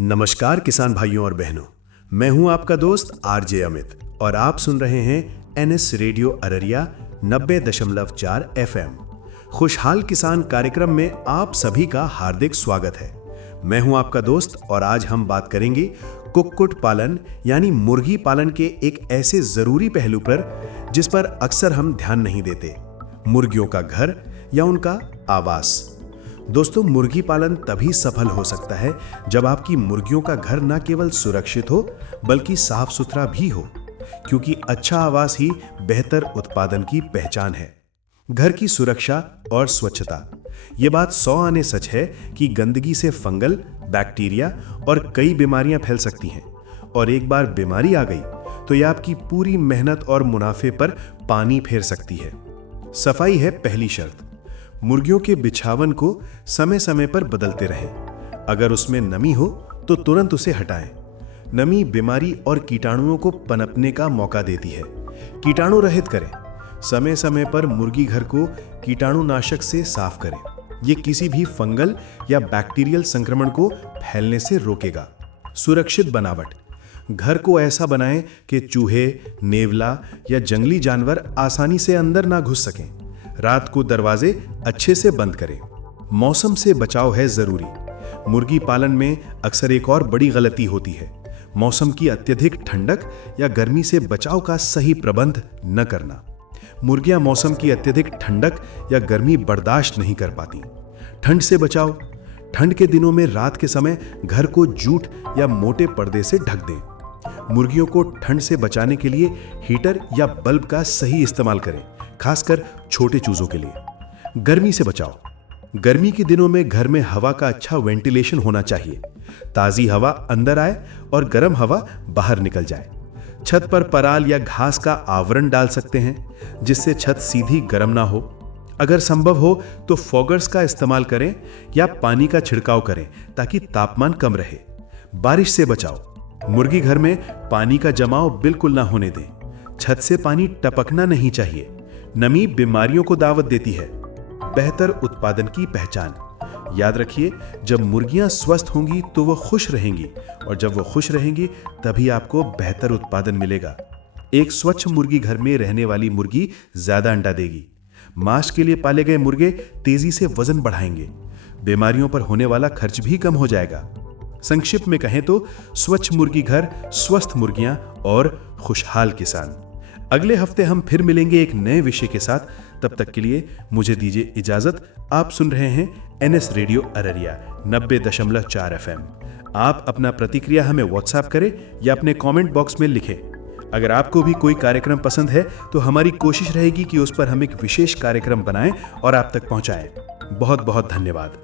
नमस्कार किसान भाइयों और बहनों, मैं हूं आपका दोस्त आरजे अमित और आप सुन रहे हैं एनएस रेडियो अररिया 90.4 एफएम। खुशहाल किसान कार्यक्रम में आप सभी का हार्दिक स्वागत है। मैं हूं आपका दोस्त और आज हम बात करेंगे कुक्कुट पालन यानी मुर्गी पालन के एक ऐसे जरूरी पहलू पर जिस पर अक्सर हम ध्यान नहीं देते, मुर्गियों का घर या उनका आवास। दोस्तों, मुर्गी पालन तभी सफल हो सकता है जब आपकी मुर्गियों का घर न केवल सुरक्षित हो बल्कि साफ सुथरा भी हो, क्योंकि अच्छा आवास ही बेहतर उत्पादन की पहचान है। घर की सुरक्षा और स्वच्छता, ये बात 100 आने सच है कि गंदगी से फंगल, बैक्टीरिया और कई बीमारियां फैल सकती हैं और एक बार बीमारी आ गई तो यह आपकी पूरी मेहनत और मुनाफे पर पानी फेर सकती है। सफाई है पहली शर्त। मुर्गियों के बिछावन को समय समय पर बदलते रहें। अगर उसमें नमी हो तो तुरंत उसे हटाएं। नमी बीमारी और कीटाणुओं को पनपने का मौका देती है। कीटाणु रहित करें। समय समय पर मुर्गी घर को कीटाणुनाशक से साफ करें। ये किसी भी फंगल या बैक्टीरियल संक्रमण को फैलने से रोकेगा। सुरक्षित बनावट, घर को ऐसा बनाएं कि चूहे, नेवला या जंगली जानवर आसानी से अंदर ना घुस सकें। रात को दरवाजे अच्छे से बंद करें। मौसम से बचाव है जरूरी। मुर्गी पालन में अक्सर एक और बड़ी गलती होती है, मौसम की अत्यधिक ठंडक या गर्मी से बचाव का सही प्रबंध न करना। मुर्गियां मौसम की अत्यधिक ठंडक या गर्मी बर्दाश्त नहीं कर पाती। ठंड से बचाओ। ठंड के दिनों में रात के समय घर को जूट या मोटे पर्दे से ढक दें। मुर्गियों को ठंड से बचाने के लिए हीटर या बल्ब का सही इस्तेमाल करें, खासकर छोटे चूजों के लिए। गर्मी से बचाओ। गर्मी के दिनों में घर में हवा का अच्छा वेंटिलेशन होना चाहिए। ताजी हवा अंदर आए और गर्म हवा बाहर निकल जाए। छत पर पराल या घास का आवरण डाल सकते हैं जिससे छत सीधी गर्म ना हो। अगर संभव हो तो फॉगर्स का इस्तेमाल करें या पानी का छिड़काव करें ताकि तापमान कम रहे। बारिश से बचाओ। मुर्गी घर में पानी का जमाव बिल्कुल ना होने दें। छत से पानी टपकना नहीं चाहिए। नमी बीमारियों को दावत देती है। बेहतर उत्पादन की पहचान, याद रखिए, जब मुर्गियां स्वस्थ होंगी तो वो खुश रहेंगी और जब वो खुश रहेंगी तभी आपको बेहतर उत्पादन मिलेगा। एक स्वच्छ मुर्गी घर में रहने वाली मुर्गी ज्यादा अंडा देगी। मांस के लिए पाले गए मुर्गे तेजी से वजन बढ़ाएंगे। बीमारियों पर होने वाला खर्च भी कम हो जाएगा। संक्षिप्त में कहें तो स्वच्छ मुर्गी घर, स्वस्थ मुर्गियां और खुशहाल किसान। अगले हफ्ते हम फिर मिलेंगे एक नए विषय के साथ। तब तक के लिए मुझे दीजिए इजाजत। आप सुन रहे हैं एनएस रेडियो अररिया 90.4 एफएम। आप अपना प्रतिक्रिया हमें व्हाट्सएप करें या अपने कमेंट बॉक्स में लिखें। अगर आपको भी कोई कार्यक्रम पसंद है तो हमारी कोशिश रहेगी कि उस पर हम एक विशेष कार्यक्रम बनाएं और आप तक पहुंचाएं। बहुत बहुत धन्यवाद।